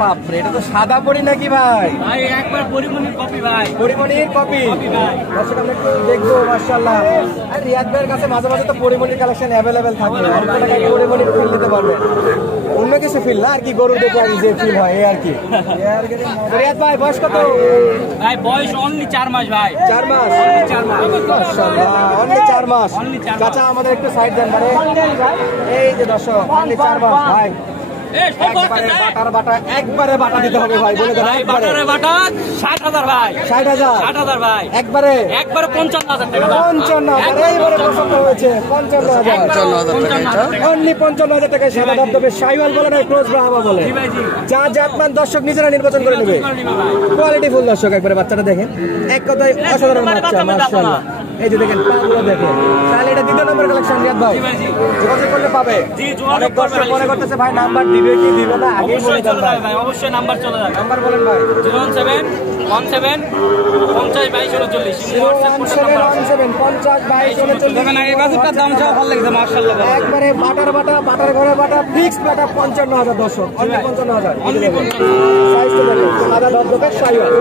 বাপরে, এটা তো সাদা পরি নাকি ভাই? ভাই একবার পরিমণির কপি ভাই, পরিমণির কপি। দর্শক আমরা একটু দেখবো, মাশাআল্লাহ। আর রিয়াদ ভাইয়ের কাছে মাঝে মাঝে তো পরিমণির কালেকশন অ্যাভেলেবেল থাকে, অল্প টাকায় পরিমণির ফিল নিতে পারবে। অন্য কিছু ফিল না আর কি, গরু দেখে আর যে ফিল হয় এই আর কি। রিয়াদ ভাই বয়স কত? ভাই বয়স অনলি 4 মাস ভাই। 4 মাস? মাশাআল্লাহ, অনলি 4 মাস। চাচা আমাদের একটু সাইড দেন মানে। এই যে দর্শক, অনলি 4 মাস ভাই। একবারে বাটা দিতে হবে ভাই, বলে দেন। বাটারে বাটা 60,000 ভাই। 60,000? 60,000 ভাই। একবারে 55,000 টাকা। 55,000? এইবারে পছন্দ হয়েছে 55,000। অনলি 55,000 টাকায় সাদা ধবধবে শাইওয়াল বলে না, ক্রস ব্রাহ্মা বলে, যা জাতমান দর্শক নিজেরা নির্বাচন করে নেবে। কোয়ালিটি ফুল দর্শক, একবারে বাচ্চাটা দেখেন, এক কথায় অসাধারণ বাচ্চা মাশাআল্লাহ। এই যে দেখেন পাগুলো দেখেন। তাহলে এটা দ্বিতীয় নম্বর কালেকশন রিয়াদ ভাই, যোগাযোগ করলে পাবে। অনেক দর্শক মনে করতেছে ভাই নাম্বার দিবে কি দিবে না, আগেই বলে দেন ভাই। অবশ্যই নাম্বার চলে যাবে। নাম্বার বলেন ভাই। 01717 50 22 39। 01717 50 22 39। দেখেন এই বাজুটার দাম সব ভালো লাগছে মাশাআল্লাহ। একবারে বাটার ঘরে বাটা, ফিক্স বাটা 55,000 দর্শক, অনলি 55,000। সাইজ তো দেখেন, সাদা ধবধবে শাইওয়াল।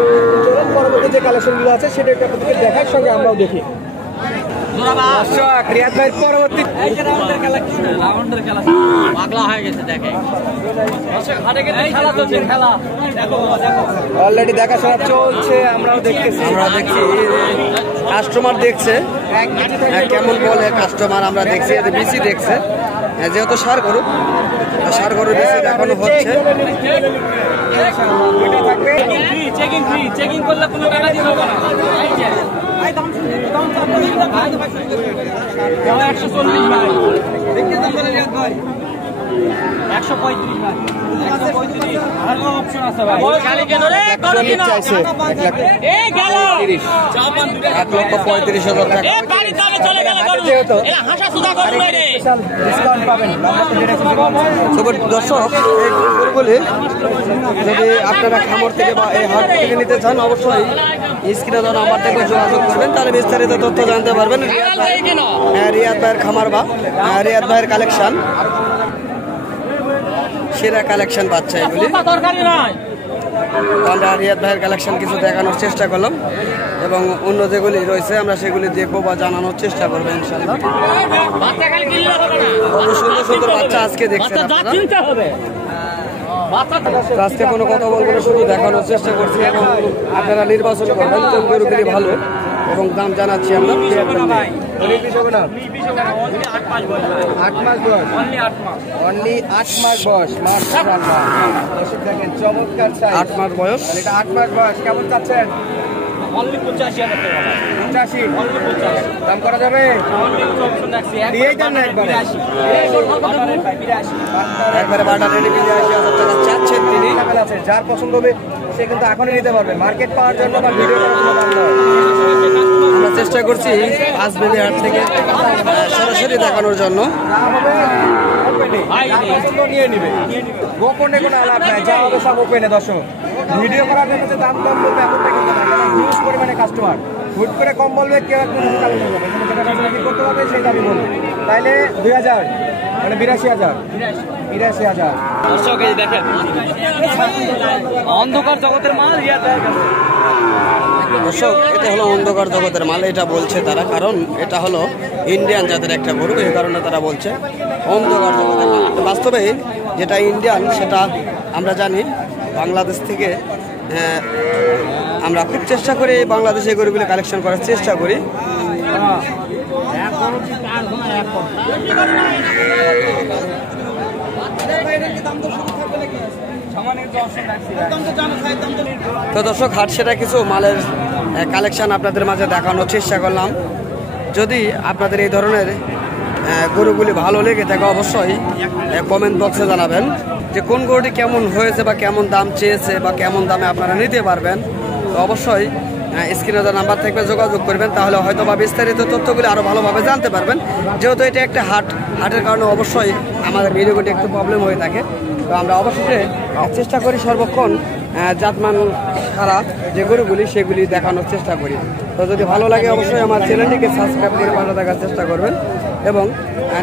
চলুন পরবর্তী যে কালেকশনগুলো আছে সেটা একটু আপনাদেরকে দেখার সঙ্গে আমরাও দেখি। রিয়াদ ভাই পরবর্তী রাউন্ডের খেলা পাগলা হয়ে গেছে দেখেন। খেলা চলছে, খেলা অলরেডি দেখাশোনা চলছে, আমরাও দেখতেছি। আমরা দেখছি কাস্টমার দেখছে কেমন বলে কাস্টমার, আমরা দেখছি বেশি দেখছে, যেহেতু সার গরু বেশি দেখানো হচ্ছে। চেকিং করলে কোনো টাকা দিতে হবে না। 140 ভাই, 135 ভাই, 135 আর কোনো অপশন আছে ভাই? খালি কেন রে করে কিনা চাইছে 1,35,000 টাকা। এ বাড়ি দামে চলে গেল গরু, এরা হাসা সুদা গরু রে। ডিসকাউন্ট পাবেন। দর্শক এই গরুগুলি যদি আপনারা খামার থেকে বা এই হাট থেকে নিতে চান, অবশ্যই স্ক্রিনে দেওয়া নাম্বার থেকে যোগাযোগ করবেন, তাহলে বিস্তারিত তথ্য জানতে পারবেন। রিয়াদ ভাইয়ের খামার বা রিয়াদ ভাইয়ের কালেকশন, সেরা কালেকশন পাচ্ছে এগুলি। আমরা রিয়াদ ভাইয়ের কালেকশন কিছু দেখানোর চেষ্টা করলাম এবং অন্য যেগুলি রয়েছে আমরা সেগুলি দেখবো বা জানানোর চেষ্টা করবো ইনশাল্লাহ। কত সুন্দর সুন্দর বাচ্চা আজকে দেখছেন আপনারা। আজকে কোনো কথা বলবো না, শুধু দেখানোর চেষ্টা করছি এবং আপনারা নির্বাচন করবেন কোন গরুগুলি ভালো এবং দাম জানাচ্ছি আমরা। 8 মাস বয়স, অনলি 8 মাস বয়স। মাশাআল্লাহ দর্শক দেখেন চমৎকার সাইজ। 8 মাস বয়স, এটা 8 মাস বয়স। কেমন চাচ্ছেন? অনলি 85,000 টাকা। 85? অনলি 50 দাম করা যাবে? দিয়েই দেন না একবারে। একবারে বাটা রেডি 85,000 টাকা চাচ্ছেন তিনি। আছে যার পছন্দ হবে সে কিন্তু এখনই নিতে পারবে, মার্কেট পাওয়ার জন্য বা ভিডিও করার জন্য দাম নয়। আমরা চেষ্টা করছি আসবেলি হাট থেকে সরাসরি দেখানোর জন্য। নিয়ে নিবে, গোপনে কোনো আলাপ নাই, যা হবে সব ওপেনে। দর্শক ভিডিও করার জন্য যে দাম কম বলবে এমনটা কিন্তু না, হিউজ পরিমাণে কাস্টমার হুট করে কম বলবে, কেউ একজন চালু হয়ে যাবে, যেটা কাস্টমার করতে পারবে সেই দাবি বলবে। তাইলে 2,000 মানে 82,000। 82,000 দর্শক এই দেখেন অন্ধকার জগতের মাল রিয়াদ ভাইয়ের কাছে। দর্শক এটা হলো অন্ধকার জগতের মাল, এটা বলছে তারা, কারণ এটা হলো ইন্ডিয়ান জাতের একটা গরু, এই কারণে তারা বলছে অন্ধকার জগতের মাল। বাস্তবে যেটা ইন্ডিয়ান সেটা আমরা জানি। বাংলাদেশ থেকে আমরা খুব চেষ্টা করি বাংলাদেশে এই গরুগুলো কালেকশন করার চেষ্টা করি। তো দর্শক হাট সেটা কিছু মালের কালেকশন আপনাদের মাঝে দেখানোর চেষ্টা করলাম। যদি আপনাদের এই ধরনের গরুগুলি ভালো লেগে থাকে অবশ্যই কমেন্ট বক্সে জানাবেন যে কোন গরুটি কেমন হয়েছে বা কেমন দাম চেয়েছে বা কেমন দামে আপনারা নিতে পারবেন। তো অবশ্যই স্ক্রিনে দেওয়া নাম্বার থেকে যোগাযোগ করবেন, তাহলে হয়তো বা বিস্তারিত তথ্যগুলি আরও ভালোভাবে জানতে পারবেন। যেহেতু এটা একটা হাটের কারণে অবশ্যই আমাদের ভিডিওটি একটু প্রবলেম হয়ে থাকে। তো আমরা অবশ্যই চেষ্টা করি সর্বক্ষণ জাতমান খারাপ যে গরুগুলি সেগুলি দেখানোর চেষ্টা করি। তো যদি ভালো লাগে অবশ্যই আমার চ্যানেলটিকে সাবস্ক্রাইব করে পাশে থাকার চেষ্টা করবেন এবং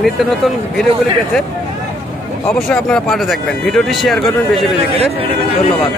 নিত্য নতুন ভিডিওগুলি পেতে অবশ্যই আপনারা পাঠে দেখবেন, ভিডিওটি শেয়ার করবেন বেশি বেশি করে। ধন্যবাদ।